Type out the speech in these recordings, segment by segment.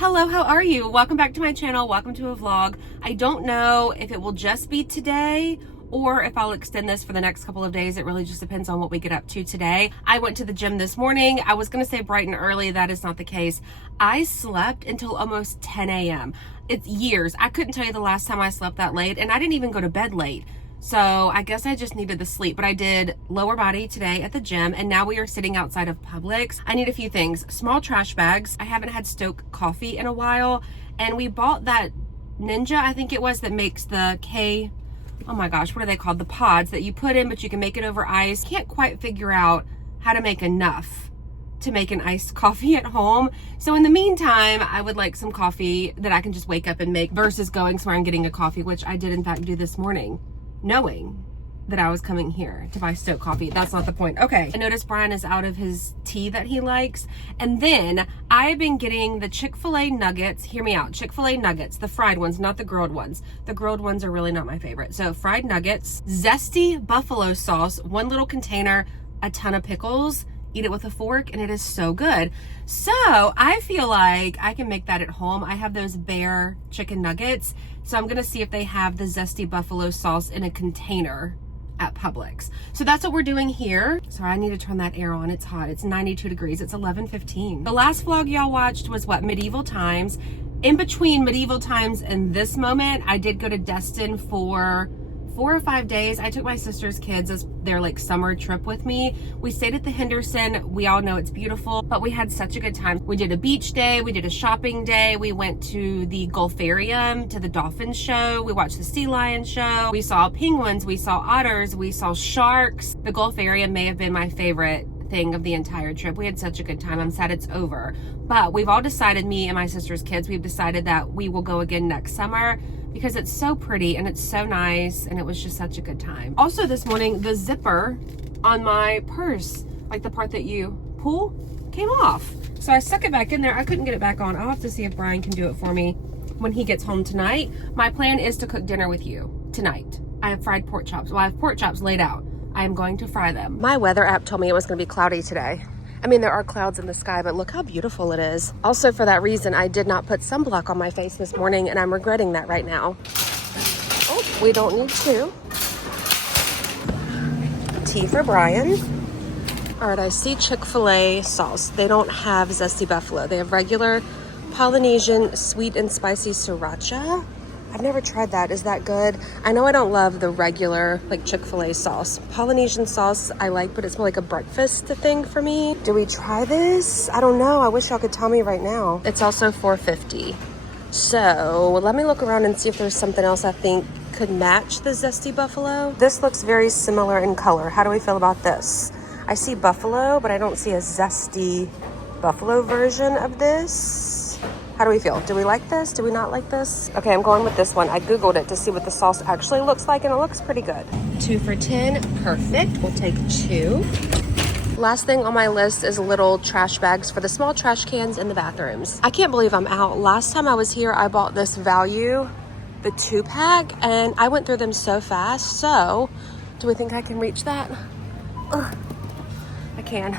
Hello, how are you? Welcome back to my channel. Welcome to a vlog. I don't know if it will just be today or if I'll extend this for the next couple of days. It really just depends on what we get up to today. I went to the gym this morning. I was going to say bright and early. That is not the case. I slept until almost 10 a.m. It's years. I couldn't tell you the last time I slept that late, and I didn't even go to bed late. So I guess I just needed the sleep, but I did lower body today at the gym, and now we are sitting outside of Publix. I need a few things. Small trash bags. I haven't had Stoke coffee in a while, and we bought that Ninja, I think it was, that makes the oh my gosh, what are they called? The pods that you put in, but you can make it over ice. Can't quite figure out how to make enough to make an iced coffee at home. So in the meantime, I would like some coffee that I can just wake up and make versus going somewhere and getting a coffee, which I did in fact do this morning, knowing that I was coming here to buy Stoke coffee. That's not the point. Okay, I noticed Brian is out of his tea that he likes. And then I've been getting the Chick-fil-A nuggets. Hear me out. Chick-fil-A nuggets, the fried ones, not the grilled ones. The grilled ones are really not my favorite. So fried nuggets, zesty buffalo sauce, one little container, a ton of pickles. Eat it with a fork and it is so good. So I feel like I can make that at home. I have those Bear chicken nuggets. So I'm gonna see if they have the zesty buffalo sauce in a container at Publix. So that's what we're doing here. Sorry, I need to turn that air on. It's hot. It's 92 degrees. It's 11:15. The last vlog y'all watched was what? Medieval times. In between medieval times and this moment, I did go to Destin for 4 or 5 days. I took my sister's kids as their like summer trip with me. We stayed at the Henderson. We all know it's beautiful, but we had such a good time. We did a beach day. We did a shopping day. We went to the Gulfarium, to the dolphin show. We watched the sea lion show. We saw penguins. We saw otters. We saw sharks. The Gulfarium may have been my favorite thing of the entire trip. We had such a good time. I'm sad it's over, but we've all decided, me and my sister's kids, we've decided that we will go again next summer because it's so pretty and it's so nice and it was just such a good time. Also this morning, the zipper on my purse, like the part that you pull, came off. So I stuck it back in there. I couldn't get it back on. I'll have to see if Brian can do it for me when he gets home tonight. My plan is to cook dinner with you tonight. I have fried pork chops. Well, I have pork chops laid out. I am going to fry them. My weather app told me it was going to be cloudy today. I mean, there are clouds in the sky, but look how beautiful it is. Also, for that reason, I did not put sunblock on my face this morning, and I'm regretting that right now. Oh, we don't need two. Tea for Brian. All right, I see Chick-fil-A sauce. They don't have zesty buffalo. They have regular Polynesian sweet and spicy sriracha. I've never tried that. Is that good? I know I don't love the regular like Chick-fil-A sauce. Polynesian sauce I like, but it's more like a breakfast thing for me. Do we try this? I don't know. I wish y'all could tell me right now. It's also $4.50. So let me look around and see if there's something else I think could match the zesty buffalo. This looks very similar in color. How do we feel about this? I see buffalo, but I don't see a zesty buffalo version of this. How do we feel? Do we like this? Do we not like this? Okay, I'm going with this one. I Googled it to see what the sauce actually looks like, and it looks pretty good. 2 for $10, perfect. We'll take 2. Last thing on my list is little trash bags for the small trash cans in the bathrooms. I can't believe I'm out. Last time I was here, I bought this Value, the 2-pack, and I went through them so fast. So, do we think I can reach that? Ugh, I can.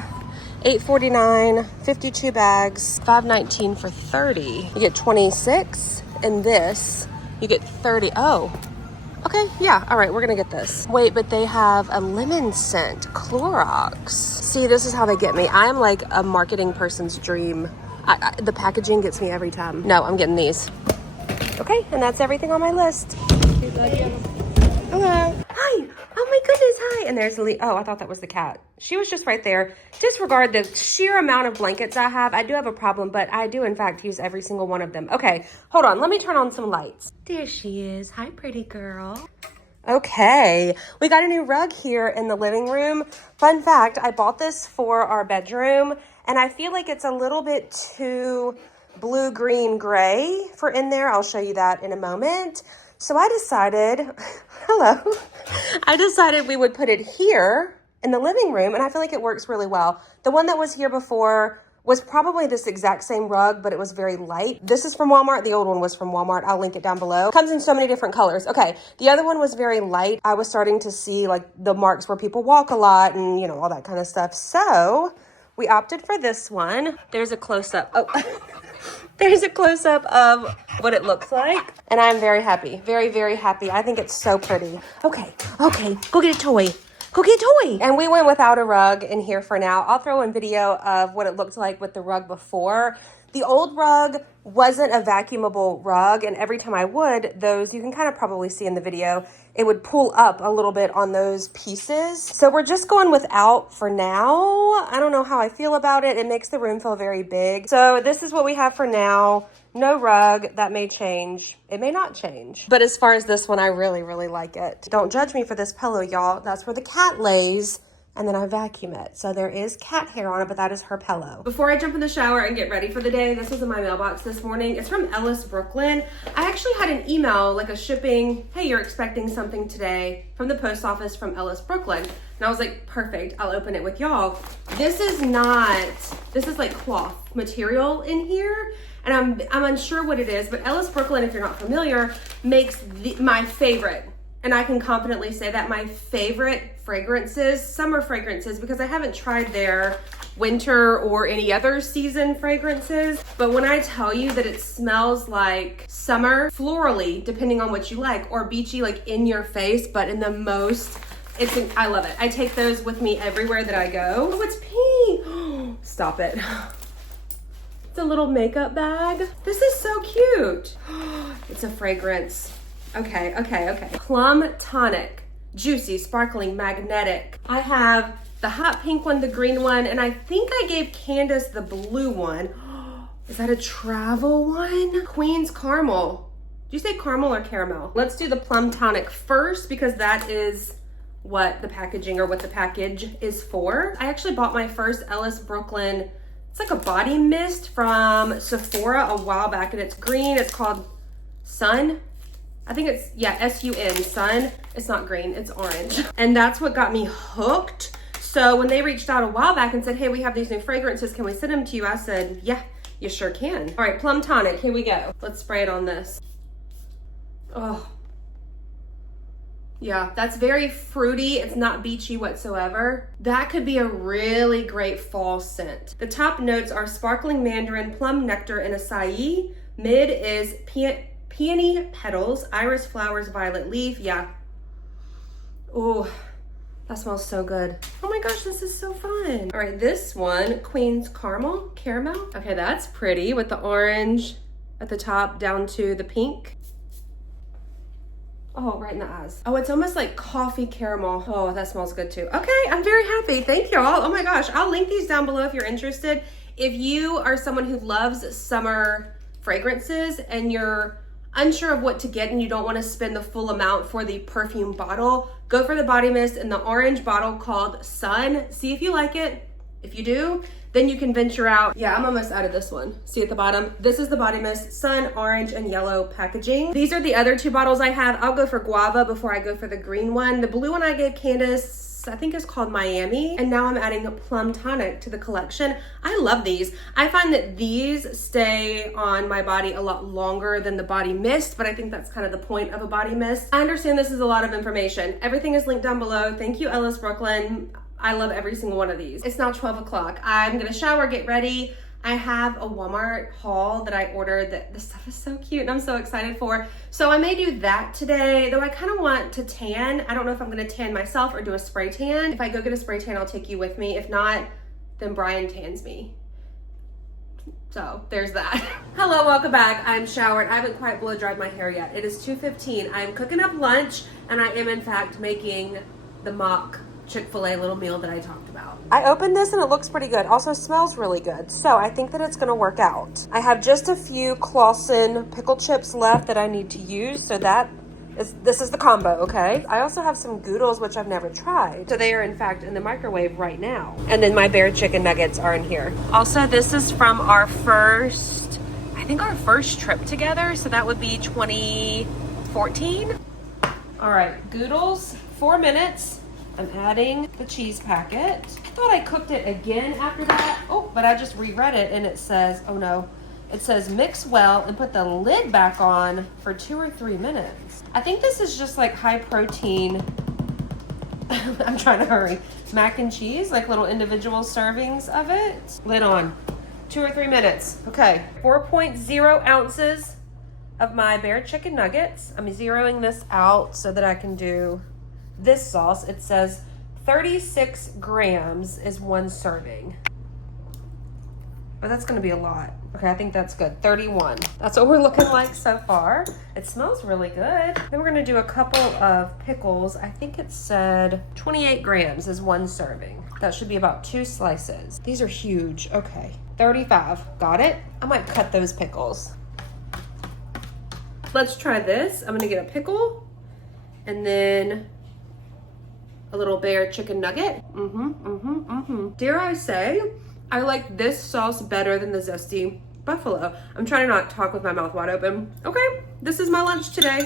$8.49, 52 bags, $5.19 for 30. You get 26. In this, you get 30. Oh, okay, yeah, all right, we're gonna get this. Wait, but they have a lemon scent, Clorox. See, this is how they get me. I'm like a marketing person's dream. The packaging gets me every time. No, I'm getting these. Okay, and that's everything on my list. Hello. Hi. Oh my goodness, hi. And there's Lee. Oh, I thought that was the cat. She was just right there. Disregard the sheer amount of blankets I have. I do have a problem, but I do in fact use every single one of them. Okay, hold on. Let me turn on some lights. There she is. Hi, pretty girl. Okay, we got a new rug here in the living room. Fun fact, I bought this for our bedroom, and I feel like it's a little bit too blue, green, gray for in there. I'll show you that in a moment. So I decided, hello, I decided we would put it here in the living room, and I feel like it works really well. The one that was here before was probably this exact same rug, but it was very light. This is from Walmart. The old one was from Walmart. I'll link it down below. Comes in so many different colors. Okay, the other one was very light. I was starting to see like the marks where people walk a lot and, you know, all that kind of stuff. So we opted for this one. There's a close-up. Oh, There's a close-up of what it looks like. And I'm very happy. Very, very happy. I think it's so pretty. Okay, go get a toy. Go get a toy. And we went without a rug in here for now. I'll throw in video of what it looked like with the rug before. The old rug wasn't a vacuumable rug, and every time I would, those, you can kind of probably see in the video, it would pull up a little bit on those pieces. So we're just going without for now. I don't know how I feel about it. It makes the room feel very big. So this is what we have for now. No rug. That may change. It may not change. But as far as this one, I really, really like it. Don't judge me for this pillow, y'all. That's where the cat lays. And then I vacuum it. So there is cat hair on it, but that is her pillow. Before I jump in the shower and get ready for the day, this was in my mailbox this morning. It's from Ellis, Brooklyn. I actually had an email, like a shipping, hey, you're expecting something today from the post office from Ellis, Brooklyn. And I was like, perfect, I'll open it with y'all. This is like cloth material in here. And I'm unsure what it is, but Ellis, Brooklyn, if you're not familiar, makes my favorite. And I can confidently say that my favorite fragrances, summer fragrances, because I haven't tried their winter or any other season fragrances. But when I tell you that it smells like summer, florally, depending on what you like, or beachy, like in your face, but in the most, I love it. I take those with me everywhere that I go. Oh, it's pink. Stop it. It's a little makeup bag. This is so cute. It's a fragrance. Okay. Plum Tonic. Juicy, sparkling, magnetic. I have the hot pink one, the green one, and I think I gave Candace the blue one. Is that a travel one? Queen's Caramel. Did you say caramel or caramel? Let's do the Plum Tonic first because that is what the packaging or what the package is for. I actually bought my first Ellis Brooklyn. It's like a body mist from Sephora a while back, and it's green. It's called Sun. I think it's, yeah, S-U-N, Sun. It's not green, it's orange. And that's what got me hooked. So when they reached out a while back and said, hey, we have these new fragrances, can we send them to you? I said, yeah, you sure can. All right, Plum Tonic, here we go. Let's spray it on this. Oh. Yeah, that's very fruity. It's not beachy whatsoever. That could be a really great fall scent. The top notes are sparkling mandarin, plum nectar, and acai. Mid is peony petals, iris flowers, violet leaf. Yeah. Oh, that smells so good. Oh my gosh, this is so fun. All right, this one, Queen's Caramel. Okay, that's pretty with the orange at the top down to the pink. Oh, right in the eyes. Oh, it's almost like coffee caramel. Oh, that smells good too. Okay, I'm very happy. Thank y'all. Oh my gosh, I'll link these down below if you're interested. If you are someone who loves summer fragrances and you're unsure of what to get and you don't want to spend the full amount for the perfume bottle, go for the body mist in the orange bottle called Sun. See if you like it. If you do, then you can venture out. Yeah, I'm almost out of this one. See at the bottom, this is the body mist, Sun, orange, and yellow packaging. These are the other two bottles I have. I'll go for Guava before I go for the green one. The blue one I gave Candace, I think is called Miami. And now I'm adding a Plum Tonic to the collection. I love these. I find that these stay on my body a lot longer than the body mist, but I think that's kind of the point of a body mist. I understand this is a lot of information. Everything is linked down below. Thank you, Ellis Brooklyn. I love every single one of these. It's now 12 o'clock. I'm gonna shower, get ready. I have a Walmart haul that I ordered that the stuff is so cute and I'm so excited for. So I may do that today, though I kind of want to tan. I don't know if I'm gonna tan myself or do a spray tan. If I go get a spray tan, I'll take you with me. If not, then Brian tans me. So there's that. Hello, welcome back. I'm showered. I haven't quite blow dried my hair yet. It is 2:15. I'm cooking up lunch and I am in fact making the mock Chick-fil-A little meal that I talked about. I opened this and it looks pretty good. Also smells really good. So I think that it's gonna work out. I have just a few Clausen pickle chips left that I need to use. So this is the combo, okay? I also have some Goodles, which I've never tried. So they are in fact in the microwave right now. And then my Bear chicken nuggets are in here. Also, this is from our first trip together. So that would be 2014. All right, Goodles, 4 minutes. I'm adding the cheese packet. Thought I cooked it again after that. Oh, but I just reread it and it says, oh no, it says mix well and put the lid back on for 2 or 3 minutes. I think this is just like high protein. I'm trying to hurry. Mac and cheese, like little individual servings of it. Lid on. 2 or 3 minutes. Okay, 4.0 ounces of my Bear chicken nuggets. I'm zeroing this out so that I can do this sauce. It says 36 grams is 1 serving. But that's gonna be a lot. Okay, I think that's good. 31. That's what we're looking like so far. It smells really good. Then we're gonna do a couple of pickles. I think it said 28 grams is 1 serving. That should be about 2 slices. These are huge. Okay, 35. Got it? I might cut those pickles. Let's try this. I'm gonna get a pickle and then a little Bear chicken nugget. Dare I say, I like this sauce better than the zesty buffalo. I'm trying to not talk with my mouth wide open. Okay, this is my lunch today.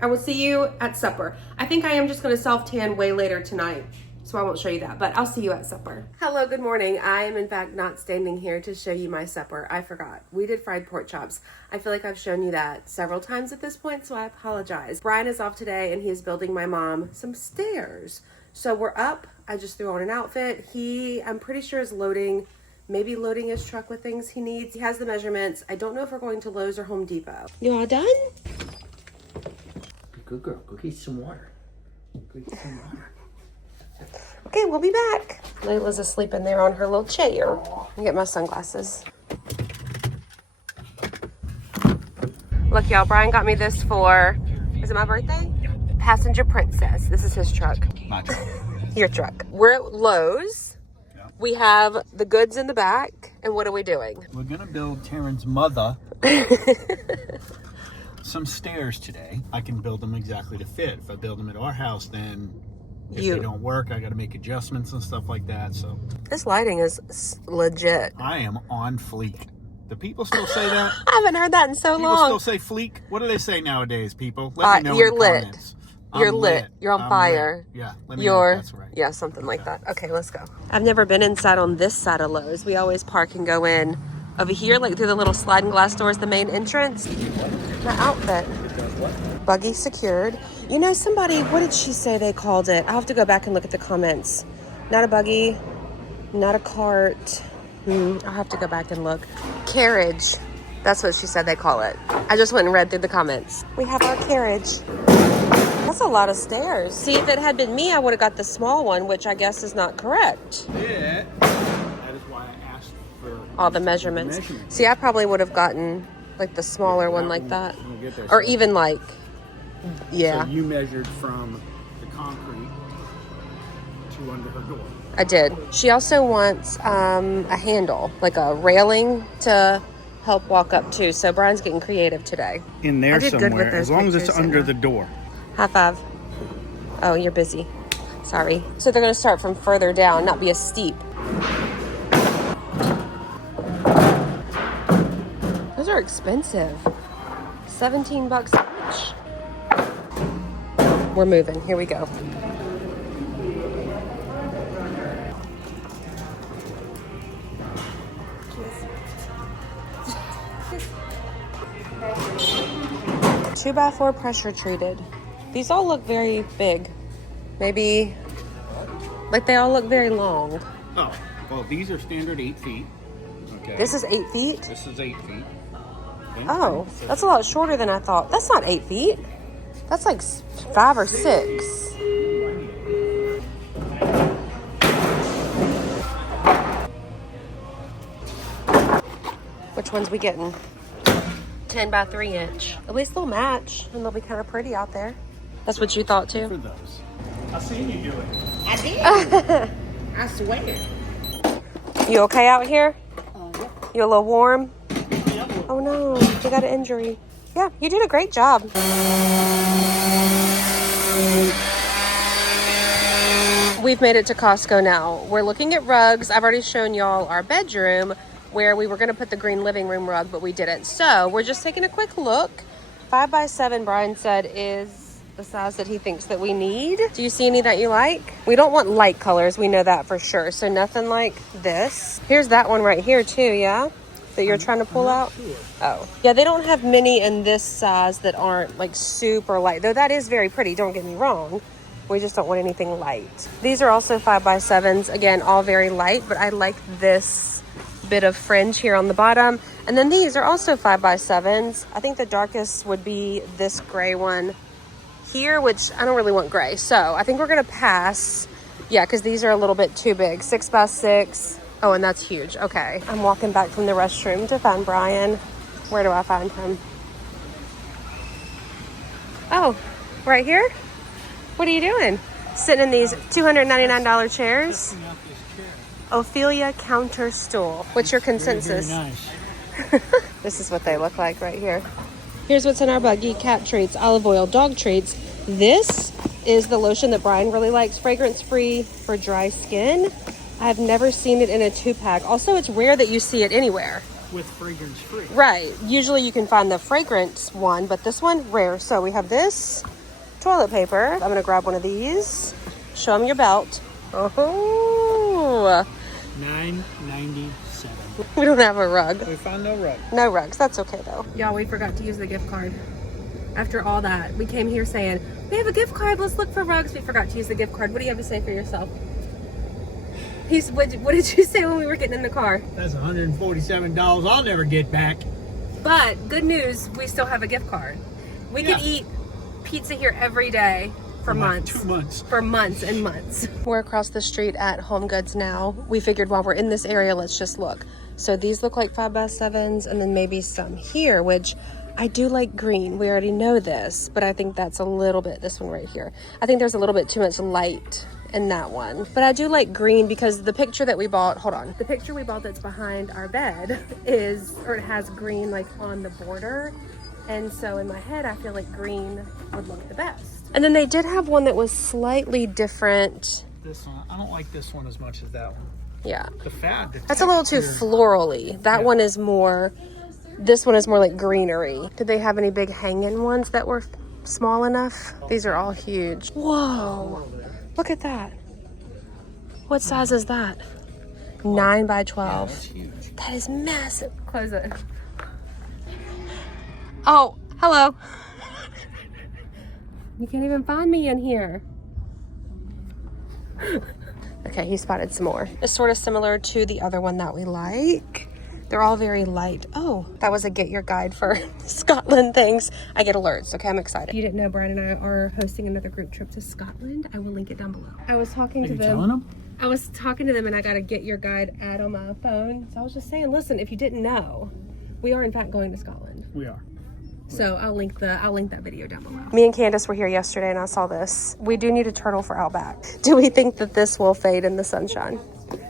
I will see you at supper. I think I am just gonna self-tan way later tonight, so I won't show you that, but I'll see you at supper. Hello, good morning. I am in fact not standing here to show you my supper. I forgot. We did fried pork chops. I feel like I've shown you that several times at this point, so I apologize. Brian is off today and he is building my mom some stairs. So we're up. I just threw on an outfit. He, I'm pretty sure, is maybe loading his truck with things he needs. He has the measurements. I don't know if we're going to Lowe's or Home Depot. You all done? Good girl. Go get some water. Go get some water. Okay, we'll be back. Layla's asleep in there on her little chair. Let me get my sunglasses. Look, y'all, Brian got me this for, is it my birthday? Passenger Princess. This is his truck. My truck. Your truck. We're at Lowe's. Yeah. We have the goods in the back. And what are we doing? We're going to build Taren's mother some stairs today. I can build them exactly to fit. If I build them at our house, then if they don't work, I got to make adjustments and stuff like that. So this lighting is legit. I am on fleek. Do people still say that? I haven't heard that in so long. People still say fleek? What do they say nowadays, people? Let me know you're in the lit. comments. You're lit. You're on fire. Lit. Yeah, let me know if that's right. Yeah, something like that. Okay, let's go. I've never been inside on this side of Lowe's. We always park and go in over here, like through the little sliding glass doors, the main entrance. My outfit. Buggy secured. You know, somebody, what did she say they called it? I'll have to go back and look at the comments. Not a buggy, not a cart. I'll have to go back and look. Carriage. That's what she said they call it. I just went and read through the comments. We have our carriage. That's a lot of stairs. See, if it had been me, I would have got the small one, which I guess is not correct. Yeah. That is why I asked for all the measurements. See, I probably would have gotten like the smaller one like that. Or even like, yeah. So you measured from the concrete to under her door. I did. She also wants a handle, like a railing to help walk up to. So Brian's getting creative today. In there somewhere, as long as it's under the door. High five. Oh, you're busy. Sorry. So they're going to start from further down, not be as steep. Those are expensive. $17 each. We're moving. Here we go. Two by 4 pressure treated. These all look very big. Maybe, like they all look very long. Oh, well, these are standard 8 feet. Okay. This is 8 feet? This is 8 feet. Okay. Oh, that's a lot shorter than I thought. That's not 8 feet. That's like 5 or 6. Which one's we getting? 10 by 3 inch. At least they'll match and they'll be kind of pretty out there. That's what you thought too? For those. I seen you do it. I did. I swear. You okay out here? Yeah. You a little warm? Yep. Oh no, you got an injury. Yeah, you did a great job. We've made it to Costco now. We're looking at rugs. I've already shown y'all our bedroom where we were going to put the green living room rug, but we didn't. So we're just taking a quick look. 5 by 7, Brian said, is the size that he thinks that we need. Do you see any that you like? We don't want light colors. We know that for sure. So nothing like this. Here's that one right here too, yeah? That you're trying to pull out? Sure. Oh. Yeah, they don't have many in this size that aren't like super light. Though that is very pretty, don't get me wrong. We just don't want anything light. These are also 5 by 7s. Again, all very light, but I like this bit of fringe here on the bottom. And then these are also 5x7s. I think the darkest would be this gray one here, which I don't really want gray. So I think we're gonna pass. Yeah, because these are a little bit too big. 6x6. Oh, and that's huge. Okay. I'm walking back from the restroom to find Brian. Where do I find him? Oh, right here? What are you doing? Sitting in these $299 chairs? Ophelia counter stool. What's your consensus? Very nice. This is what they look like right here. Here's what's in our buggy. Cat treats, olive oil, dog treats. This is the lotion that Brian really likes, fragrance-free for dry skin. I've never seen it in a 2-pack. Also, it's rare that you see it anywhere. With fragrance-free. Right. Usually you can find the fragrance one, but this one, rare. So we have this toilet paper. I'm going to grab one of these. Show them your belt. Oh. $9.97. We don't have a rug. We found no rug. No rugs. That's okay, though. Y'all, we forgot to use the gift card. After all that, we came here saying, we have a gift card. Let's look for rugs. We forgot to use the gift card. What do you have to say for yourself? What did you say when we were getting in the car? That's $147 I'll never get back. But good news, we still have a gift card. We could eat pizza here every day for months. 2 months. For months and months. We're across the street at Home Goods now. We figured while we're in this area, let's just look. So these look like 5x7s, and then maybe some here, which I do like green. We already know this, but I think that's a little bit, this one right here. I think there's a little bit too much light in that one. But I do like green because the picture that we bought, hold on. The picture we bought that's behind our bed is, or it has green like on the border. And so in my head, I feel like green would look the best. And then they did have one that was slightly different. This one, I don't like this one as much as that one. Yeah. That's a little too florally. That one is more, this one is more like greenery. Did they have any big hanging ones that were small enough? These are all huge. Whoa. Look at that. What size is that? 9 by 12. That's huge. That is massive. Close it. Oh, hello. You can't even find me in here. Okay, he spotted some more. It's sort of similar to the other one that we like. They're all very light. Oh, that was a get your guide for Scotland things. I get alerts, okay? I'm excited. If you didn't know, Brian and I are hosting another group trip to Scotland. I will link it down below. I was talking to them. Telling them? I was talking to them and I got a get your guide ad on my phone. So I was just saying, listen, if you didn't know, we are in fact going to Scotland. We are. So I'll link that video down below. Me and Candace were here yesterday and I saw this. We do need a turtle for Outback. Do we think that this will fade in the sunshine?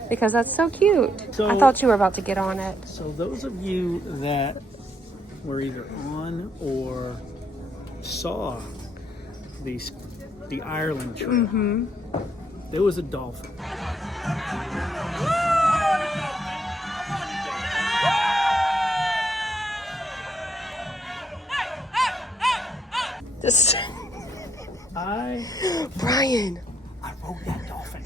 Because that's so cute. So, I thought you were about to get on it. So those of you that were either on or saw the Ireland trip, there was a dolphin. Brian. I rode that dolphin.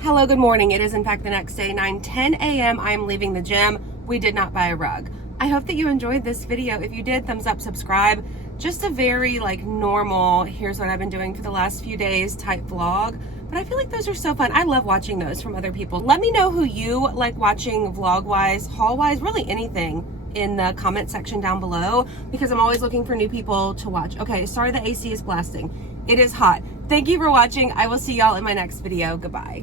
Hello, good morning. It is in fact the next day, 9:10 a.m. I am leaving the gym. We did not buy a rug. I hope that you enjoyed this video. If you did, thumbs up, subscribe. Just a very like normal, here's what I've been doing for the last few days type vlog. But I feel like those are so fun. I love watching those from other people. Let me know who you like watching vlog-wise, haul-wise, really anything in the comment section down below because I'm always looking for new people to watch. Okay, sorry the AC is blasting. It is hot. Thank you for watching. I will see y'all in my next video. Goodbye.